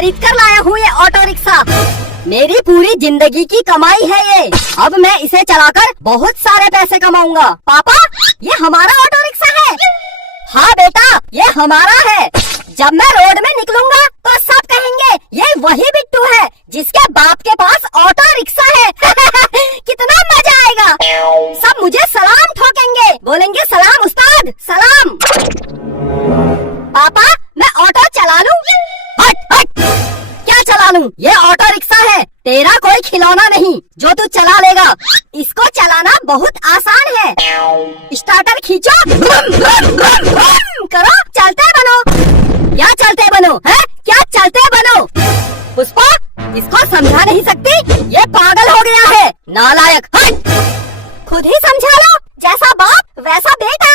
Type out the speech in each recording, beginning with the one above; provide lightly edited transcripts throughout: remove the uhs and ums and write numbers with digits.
खरीद कर लाया हूँ ये ऑटो रिक्शा। मेरी पूरी जिंदगी की कमाई है ये। अब मैं इसे चलाकर बहुत सारे पैसे कमाऊंगा। पापा, ये हमारा ऑटो रिक्शा है। हाँ बेटा, ये हमारा है। जब मैं रोड में निकलूंगा तो सब कहेंगे ये वही बिट्टू है जिसके बाप के पास ऑटो रिक्शा है। कितना मजा आएगा। सब मुझे सलाम ठोकेंगे, बोलेंगे सलाम उस्ताद, सलाम। पापा, मैं ऑटो चला लूं? हट हट, क्या चला लूं? ये ऑटो रिक्शा है, तेरा कोई खिलौना नहीं जो तू चला लेगा। इसको चलाना बहुत आसान है। स्टार्टर खींचो, करो, चलते बनो। क्या चलते बनो है? क्या चलते बनो? पुष्पा, इसको समझा नहीं सकती? ये पागल हो गया है, नालायक। हट, खुद ही समझा लो। जैसा बाप वैसा बेटा।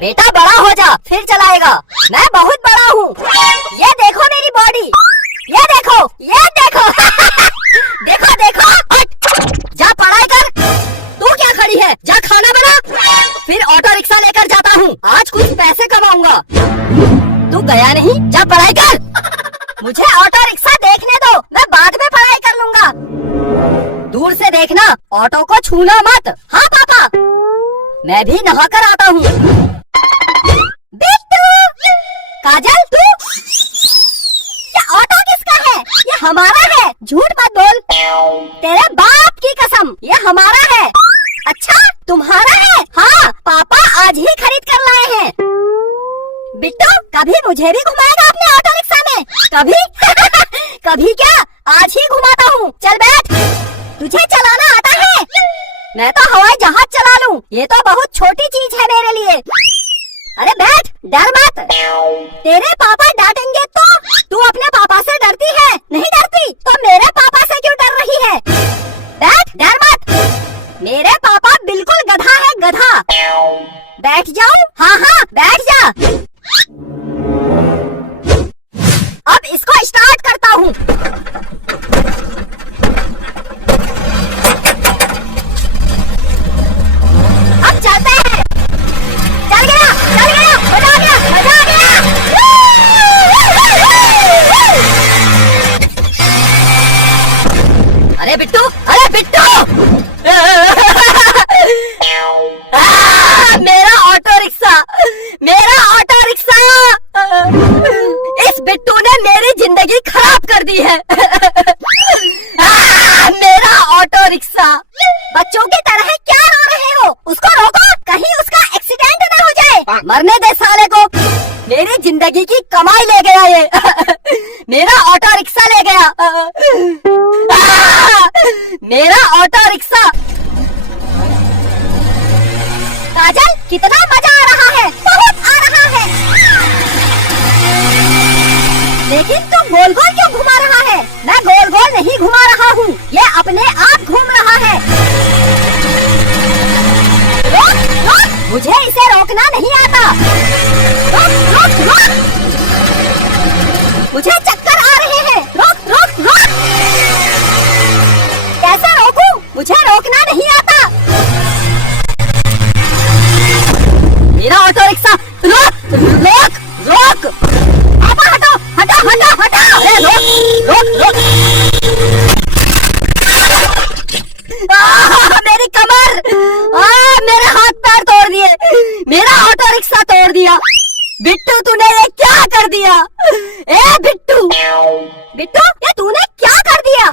बेटा बड़ा हो जा फिर चलाएगा। मैं बहुत बड़ा हूँ। ये देखो मेरी बॉडी, ये देखो, ये देखो। देखो देखो। हट, जा पढ़ाई कर। तू क्या खड़ी है? जा खाना बना। फिर ऑटो रिक्शा लेकर जाता हूँ। आज कुछ पैसे कमाऊंगा। तू गया नहीं? जा पढ़ाई कर। मुझे ऑटो रिक्शा देखने दो, मैं बाद में पढ़ाई कर लूंगा। दूर से देखना, ऑटो को छूना मत। हाँ पापा, मैं भी नहा कर आता हूँ। बिट्टू, काजल, तू? ये ऑटो किसका है? ये हमारा है। झूठ मत बोल। तेरे बाप की कसम, ये हमारा है। अच्छा, तुम्हारा है? हाँ, पापा आज ही खरीद कर लाए हैं। बिट्टू, कभी मुझे भी घुमाएगा अपने ऑटो रिक्शा में? कभी? कभी क्या, आज ही घुमाता हूँ। चल बैठ। तुझे चलाना आता है? मैं तो हवाई जहाज चला लूं। ये तो बहुत छोटी चीज है मेरे लिए। अरे बैठ, डर मत। तेरे पापा डांटेंगे तो? तू अपने पापा से डरती है? नहीं डरती तो मेरे पापा से क्यों डर रही है? बैठ, डर मत। मेरे पापा बिल्कुल गधा है, गधा। बैठ जाऊं? हाँ हाँ, बैठ जा। अब इसको स्टार्ट करता हूँ। अब चलते हैं। चल गया, चल गया, मजा आ गया, मजा आ गया। अरे बिट्टू, अरे बिट्टू। मेरा ऑटो रिक्शा, मेरा ऑटो रिक्शा। इस बिट्टू ने मेरी जिंदगी खराब कर दी है। मेरा ऑटो रिक्शा। बच्चों की तरह क्या रो रहे हो? उसको रोको, कहीं उसका एक्सीडेंट न हो जाए। मरने दे साले को। मेरी जिंदगी की कमाई ले गया ये। मेरा ऑटो रिक्शा ले गया। मेरा ऑटो रिक्शा। काजल, कितना मजा आ रहा है, बहुत आ रहा है। लेकिन तू गोल गोल क्यों घुमा रहा है? मैं गोल गोल नहीं घुमा रहा हूँ, ये अपने आप घूम रहा है। रोक, रोक, मुझे इसे रोकना नहीं आता। रोक, रोक, रोक। मुझे चक्कर आ रहे हैं। रोक, रोक, रोक। कैसे रोकूं? मुझे रोकना नहीं आता। मेरा ऑटो रिक्शा। रोक, रोक, रोक। पापा हटो, हटो, हटो, हटो। अरे रोक, रोक, रोक। मेरी कमर, मेरे हाथ पैर तोड़ दिए। मेरा ऑटो रिक्शा तोड़ दिया। बिट्टू, तूने ये क्या कर दिया? ए बिट्टू, बिट्टू, ये तूने क्या कर दिया?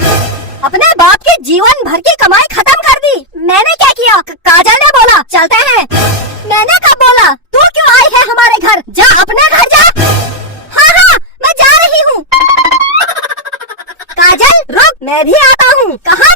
अपने बाप के जीवन भर की कमाई खत्म कर दी। मैंने क्या किया? काजल ने बोला चलते हैं। मैंने कब बोला? तू क्यों आई है हमारे घर? जा अपने घर जा। हाँ हाँ, मैं जा रही हूँ। काजल रुक, मैं भी आता हूँ। कहाँ